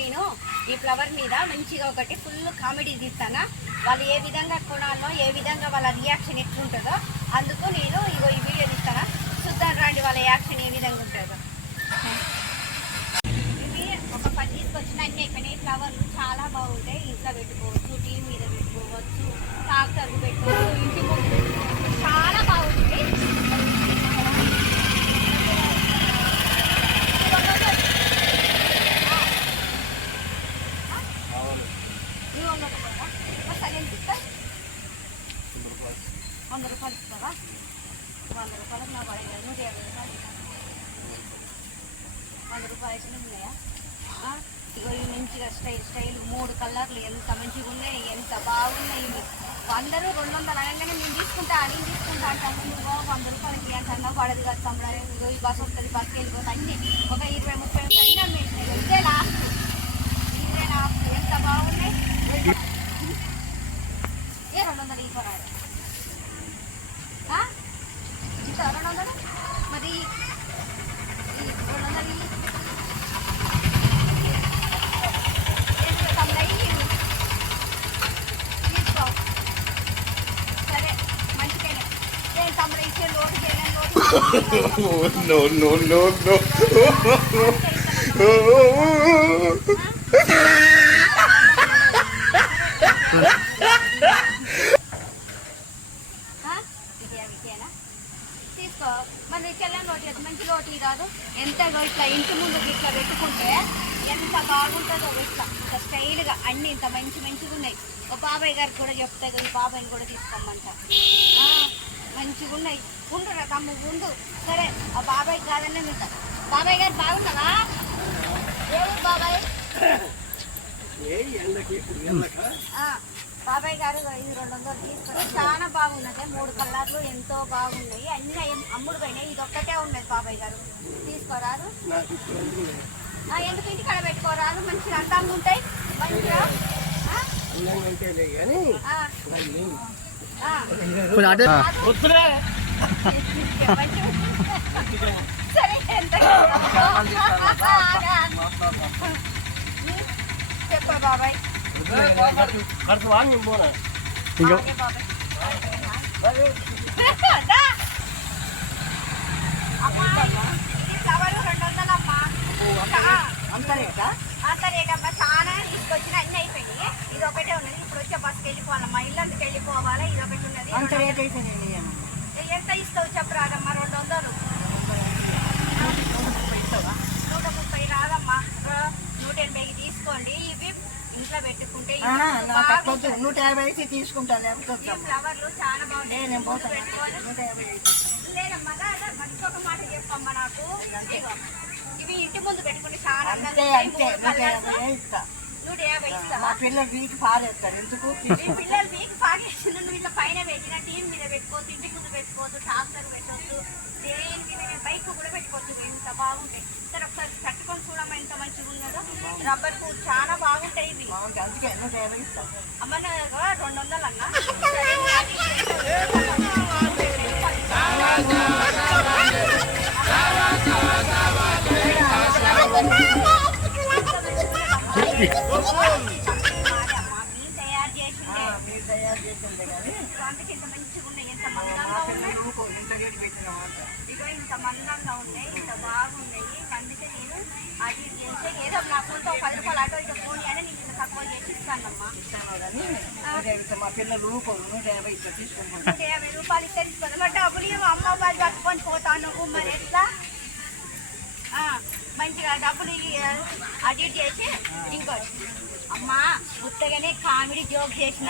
నేను ఈ ఫ్లవర్ మీద మంచిగా ఒకటి ఫుల్ కామెడీ తీస్తానా, వాళ్ళు ఏ విధంగా కొనాలో ఏ విధంగా వాళ్ళ రియాక్షన్ ఎట్లుంటుందో అందుకు నేను ఇగో ఈ వీడియో తీస్తానా, చూద్దాం రండి వాళ్ళ యాక్షన్ ఏ విధంగా ఉంటుందో. ఇవి ఒక 10 తీసుకొచ్చిన అన్ని అయిపోయినాయి. ఫ్లవర్లు చాలా బాగుంటాయి, ఇంట్లో పెట్టుకోవచ్చు, టీవీ మీద పెట్టుకోవచ్చు, ట్రాక్టర్లు పెట్టుకోవచ్చు, ఇంటి ముందు పెట్టుకోవచ్చు, చాలా బాగుంటాయి. ₹100 ఇస్తావా? ₹100 నా పడేది, ₹150 ₹100 ఉన్నాయా? ఇగో ఇవి మంచిగా స్టైల్ 3 కలర్లు ఎంత మంచిగా ఉన్నాయి, ఎంత బాగున్నాయి. అందరూ 200 అనగానే నేను తీసుకుంటా అంటాను. ₹100 అంటున్నా పడదు కదా తమ్ముడు. ఇగో ఈ బస్సు వస్తుంది, బస్కి వెళ్ళిపోతుంది, అన్ని ఒక 20-30 అన్నీ అమ్మేసినాయి. ఇదే లాస్ట్ ఎంత బాగున్నాయి. ఏ 200 ఇవ్వరాడు ఇంకా 200 మరి 200 తీసుకో. సరే మంచిగానే నేను తమ్ముడు ఇచ్చే లోటు చేయలేని తీసుకో. మరి చెల్లని లోటు మంచి లోటు రాదు. ఎంత ఇట్లా ఇంటి ముందు ఇట్లా పెట్టుకుంటే ఎంత బాగుంటుందో ఇట్లా ఇంత స్టైల్గా అన్ని ఇంత మంచిగా ఉన్నాయి. ఓ బాబాయ్ గారికి కూడా చెప్తే ఈ బాబాయ్ని కూడా తీసుకోమంట. మంచిగా ఉన్నాయి. ఉండురా తమ్ము ఉండు. సరే ఆ బాబాయ్ కాదనే మీకు బాబాయ్ గారు బాగున్నారా? ఏడు బాబాయ్ బాబాయ్ గారు 200 తీసుకొని చాలా బాగున్నది. 3 కలర్లు ఎంతో బాగున్నాయి, అన్నీ అమ్ముడు పోయినాయి. ఇది ఒక్కటే ఉన్నది. బాబాయ్ గారు తీసుకోరారు? ఎందుకు ఇంటికాడ పెట్టుకోరారు? మంచిగా అందంగా ఉంటాయి. మంచిగా సరే ఎంత చెప్పా బాబాయ్. అంతరేటమ్మా చాలా తీసుకొచ్చిన అన్ని అయిపోయినాయి. ఇది ఒకటే ఉన్నది. ఇప్పుడు వచ్చే బస్కి వెళ్ళిపోవాలమ్మా, ఇల్లందుకు వెళ్ళిపోవాలి. ఇది ఒకటి ఉన్నది. ఎంత ఇస్తావు చెప్పరాదమ్మా? 200 130 రాదమ్మా, 180కి తీసుకోండి. ఇవి ఇంట్లో పెట్టుకుంటే 150 తీసుకుంటాను. ఫ్లవర్లు చాలా బాగుంటాయి. లేదమ్మా మర్చిపోక మాట చెప్పమ్మా నాకు. ఇవి ఇంటి ముందు పెట్టుకుంటే చాలా 150 ఇస్తా. పిల్లలు వీకి పారేస్తారు. ఎందుకు పిల్లలు వీకి పారేసి నువ్వు ఇట్లా పైన పెట్టిన టీవీ మీద పెట్టుకోవచ్చు, ఇంటి ముందు పెట్టుకోవచ్చు, ట్రాక్టర్ పెట్టవచ్చు, దేనికి బైక్ కూడా పెట్టుకోవచ్చు. ఎంత బాగుంటాయి. సరే ఒకసారి కట్టుకొని చూడమ్మా ఎంత మంచిగా ఉన్నదో. రబ్బర్ పూలు చాలా బాగుంటాయి ఇవి. అందుకే 150 ఇస్తాం. అమ్మ 200 అన్నా. తయారు చేసిందే కానీ అందుకే ఇంత మంచిగా ఉన్నాయి. ఎంత మందంగా ఉన్నాయి. ఇక ఇంత మందంగా ఉన్నాయి, ఇంత బాగున్నాయి. అందుకే నేను అది చేస్తే ఏదో నా ఫోన్తో ₹10 అటో ఇటో ఫోన్ అని నేను ఇంత తక్కువ చేసి ఇస్తానమ్మా. మా పిల్లలు ₹150 ఇట్లా తీసుకుంటాను. ₹150 ఇస్తే తీసుకోవాలి. మరి డబ్బులు అమ్మ వాళ్ళు కట్టుకొని పోతాను. మరి ఎట్లా మంచిగా డబ్బులు అటు చేసి ఇంకోటి అమ్మా ఉత్తగానే కామెడీ జోక్ చేసిన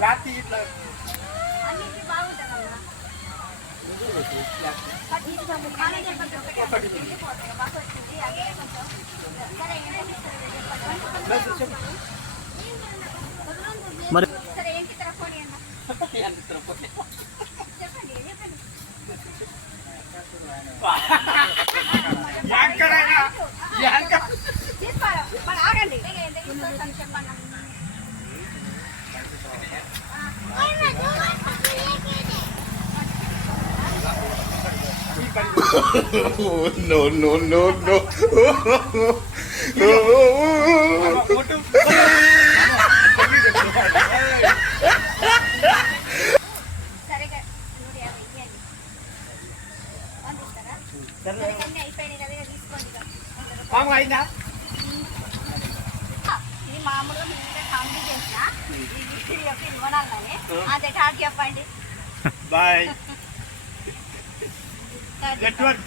జాతి ఇట్లా అన్నింటి బాగుంటుందమ్మా. బస్ వచ్చింది అదే కొంచెం సరే అని చెప్పన్నా. No, no, no, no. సరేగా 150 ఇవ్వండి. పంపిస్తారా? అన్నీ అయిపోయినాయి కదా, ఇక తీసుకోండి ఇక. 100 రూపాయలు. ఇది మామూలుగా మీరు కంప్లీట్ చేసిన ఈ విసిరి యొక్క ఇవ్వనాలని అదే టాక్ చెప్పండి. Bye. Talk Network.